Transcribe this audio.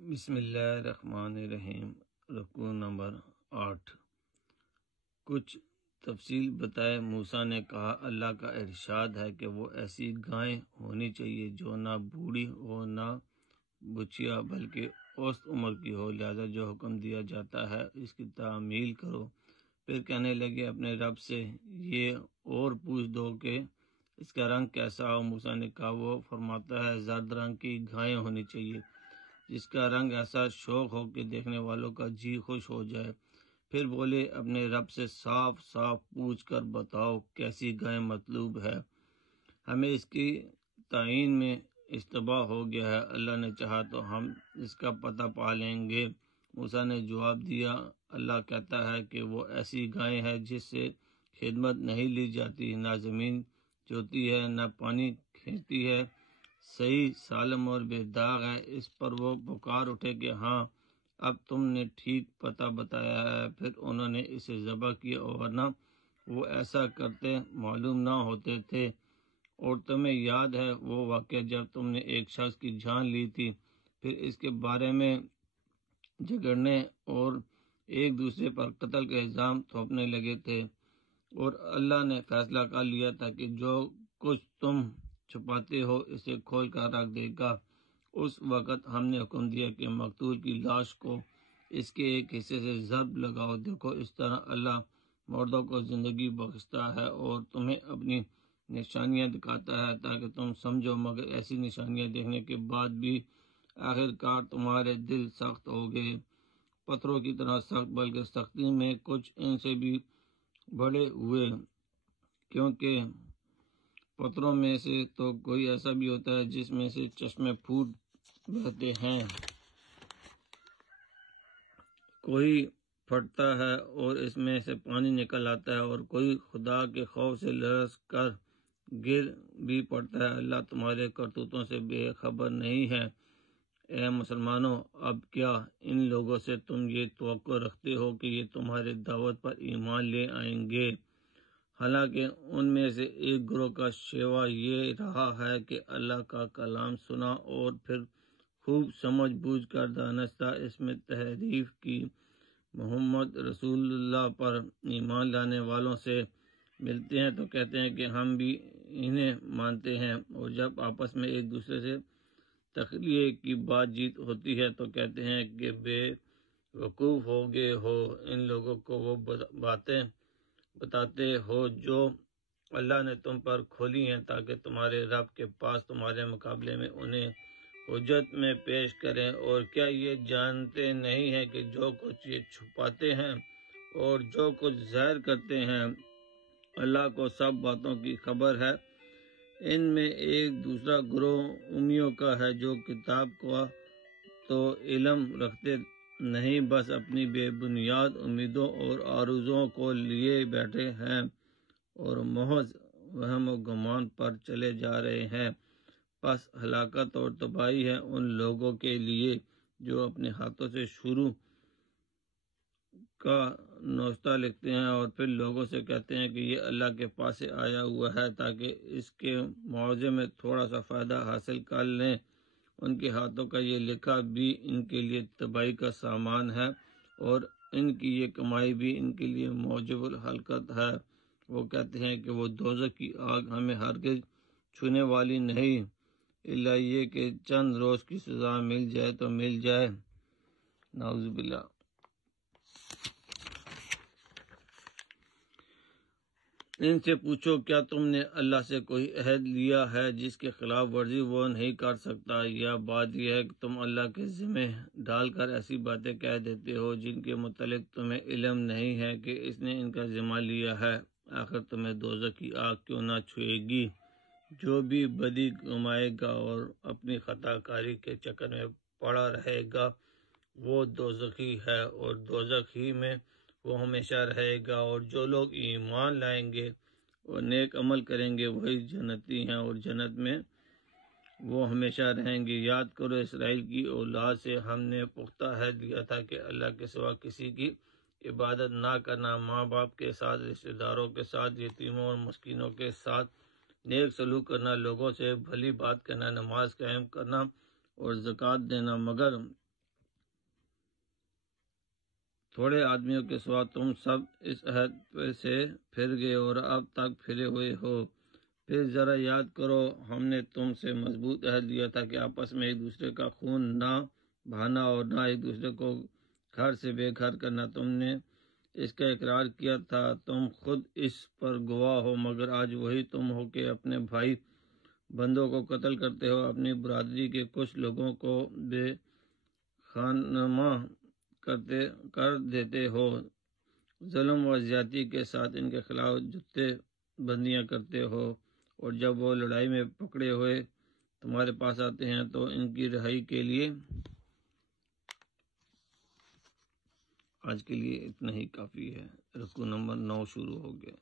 بسم اللہ الرحمن الرحیم۔ رکوع نمبر 8۔ کچھ تفصیل بتائے۔ موسیٰ نے کہا اللہ کا ارشاد ہے کہ وہ ایسی گائے ہونی چاہیے جو نہ بوڑھی ہو نہ بچیا بلکہ اوسط عمر کی ہو، لہذا جو حکم دیا جاتا ہے اس کی تعمیل کرو۔ پھر کہنے لگے اپنے رب سے یہ اور پوچھ دو کہ اس کا رنگ کیسا ہو۔ موسیٰ نے کہا وہ فرماتا ہے زرد رنگ کی گائے ہونی چاہیے جس کا رنگ ایسا شوق ہو کہ دیکھنے والوں کا جی خوش ہو جائے۔ پھر بولے اپنے رب سے صاف صاف پوچھ کر بتاؤ کیسی گائے مطلوب ہے، ہمیں اس کی تعین میں اشتباہ ہو گیا ہے، اللہ نے چاہا تو ہم اس کا پتہ پا لیں گے۔ موسیٰ نے جواب دیا اللہ کہتا ہے کہ وہ ایسی گائے ہے جس سے خدمت نہیں لی جاتی، نہ زمین جوتی ہے نہ پانی کھینچتی ہے، صحیح سالم اور بے داغ ہے۔ اس پر وہ پکار اٹھے کہ ہاں اب تم نے ٹھیک پتہ بتایا ہے۔ پھر انہوں نے اسے ذبح کیا، ورنہ وہ ایسا کرتے معلوم نہ ہوتے تھے۔ اور تمہیں یاد ہے وہ واقعہ جب تم نے ایک شخص کی جان لی تھی، پھر اس کے بارے میں جھگڑنے اور ایک دوسرے پر قتل کا الزام تھوپنے لگے تھے، اور اللہ نے فیصلہ کر لیا تھا کہ جو کچھ تم چھپاتے ہو اسے کھول کر رکھ دے گا۔ اس وقت ہم نے حکم دیا کہ مقتول کی لاش کو اس کے ایک حصے سے ضرب لگاؤ۔ دیکھو اس طرح اللہ مردوں کو زندگی بخشتا ہے اور تمہیں اپنی نشانیاں دکھاتا ہے تاکہ تم سمجھو، مگر ایسی نشانیاں دیکھنے کے بعد بھی آخر کار تمہارے دل سخت ہو گئے، پتھروں کی طرح سخت، بلکہ سختی میں کچھ ان سے بھی بڑے ہوئے، کیونکہ پتھروں میں سے تو کوئی ایسا بھی ہوتا ہے جس میں سے چشمے پھوٹ بہتے ہیں، کوئی پھٹتا ہے اور اس میں سے پانی نکل آتا ہے، اور کوئی خدا کے خوف سے لرز کر گر بھی پڑتا ہے۔ اللہ تمہارے کرتوتوں سے بے خبر نہیں ہے۔ اے مسلمانوں، اب کیا ان لوگوں سے تم یہ توقع رکھتے ہو کہ یہ تمہارے دعوت پر ایمان لے آئیں گے؟ حالانکہ ان میں سے ایک گروہ کا شیوا یہ رہا ہے کہ اللہ کا کلام سنا اور پھر خوب سمجھ بوجھ کر دانستہ اس میں تحریف کی۔ محمد رسول اللہ پر ایمان لانے والوں سے ملتے ہیں تو کہتے ہیں کہ ہم بھی انہیں مانتے ہیں، اور جب آپس میں ایک دوسرے سے تخلیے کی بات چیت ہوتی ہے تو کہتے ہیں کہ بے وقوف ہو گئے ہو، ان لوگوں کو وہ باتیں بتاتے ہو جو اللہ نے تم پر کھولی ہیں تاکہ تمہارے رب کے پاس تمہارے مقابلے میں انہیں حجت میں پیش کریں۔ اور کیا یہ جانتے نہیں ہیں کہ جو کچھ یہ چھپاتے ہیں اور جو کچھ ظاہر کرتے ہیں اللہ کو سب باتوں کی خبر ہے؟ ان میں ایک دوسرا گروہ امیوں کا ہے جو کتاب کا تو علم رکھتے نہیں، بس اپنی بے بنیاد امیدوں اور آرزوؤں کو لیے بیٹھے ہیں اور محض وہم و گمان پر چلے جا رہے ہیں۔ پس ہلاکت اور تباہی ہے ان لوگوں کے لیے جو اپنے ہاتھوں سے شروع کا نوشتہ لکھتے ہیں اور پھر لوگوں سے کہتے ہیں کہ یہ اللہ کے پاس سے آیا ہوا ہے تاکہ اس کے معاوضے میں تھوڑا سا فائدہ حاصل کر لیں۔ ان کے ہاتھوں کا یہ لکھا بھی ان کے لیے تباہی کا سامان ہے اور ان کی یہ کمائی بھی ان کے لیے موجب الحلقت ہے۔ وہ کہتے ہیں کہ وہ دوزخ کی آگ ہمیں ہرگز چھونے والی نہیں، الا یہ کہ چند روز کی سزا مل جائے تو مل جائے، نعوذ باللہ۔ ان سے پوچھو کیا تم نے اللہ سے کوئی عہد لیا ہے جس کے خلاف ورزی وہ نہیں کر سکتا، یا بات یہ ہے کہ تم اللہ کے ذمہ ڈال کر ایسی باتیں کہہ دیتے ہو جن کے متعلق تمہیں علم نہیں ہے کہ اس نے ان کا ذمہ لیا ہے؟ آخر تمہیں دوزخ کی آگ کیوں نہ چھوئے گی؟ جو بھی بدی کمائے گا اور اپنی خطا کاری کے چکر میں پڑا رہے گا وہ دوزخی ہے اور دوزخ ہی میں وہ ہمیشہ رہے گا، اور جو لوگ ایمان لائیں گے اور نیک عمل کریں گے وہی جنتی ہیں اور جنت میں وہ ہمیشہ رہیں گے۔ یاد کرو اسرائیل کی اولاد سے ہم نے پختہ عہد لیا تھا کہ اللہ کے سوا کسی کی عبادت نہ کرنا، ماں باپ کے ساتھ، رشتہ داروں کے ساتھ، یتیموں اور مسکینوں کے ساتھ نیک سلوک کرنا، لوگوں سے بھلی بات کرنا، نماز قائم کرنا اور زکوٰۃ دینا، مگر تھوڑے آدمیوں کے سوا تم سب اس عہد سے پھر گئے اور اب تک پھرے ہوئے ہو۔ پھر ذرا یاد کرو، ہم نے تم سے مضبوط عہد لیا تھا کہ آپس میں ایک دوسرے کا خون نہ بہانا اور نہ ایک دوسرے کو گھر سے بے گھر کرنا۔ تم نے اس کا اقرار کیا تھا، تم خود اس پر گواہ ہو، مگر آج وہی تم ہو کہ اپنے بھائی بندوں کو قتل کرتے ہو، اپنی برادری کے کچھ لوگوں کو بے خانمہ کر دیتے ہو، ظلم و زیادتی کے ساتھ ان کے خلاف جتے بندیاں کرتے ہو، اور جب وہ لڑائی میں پکڑے ہوئے تمہارے پاس آتے ہیں تو ان کی رہائی کے لیے آج کے لیے اتنا ہی کافی ہے۔ رکوع نمبر 9 شروع ہو گیا۔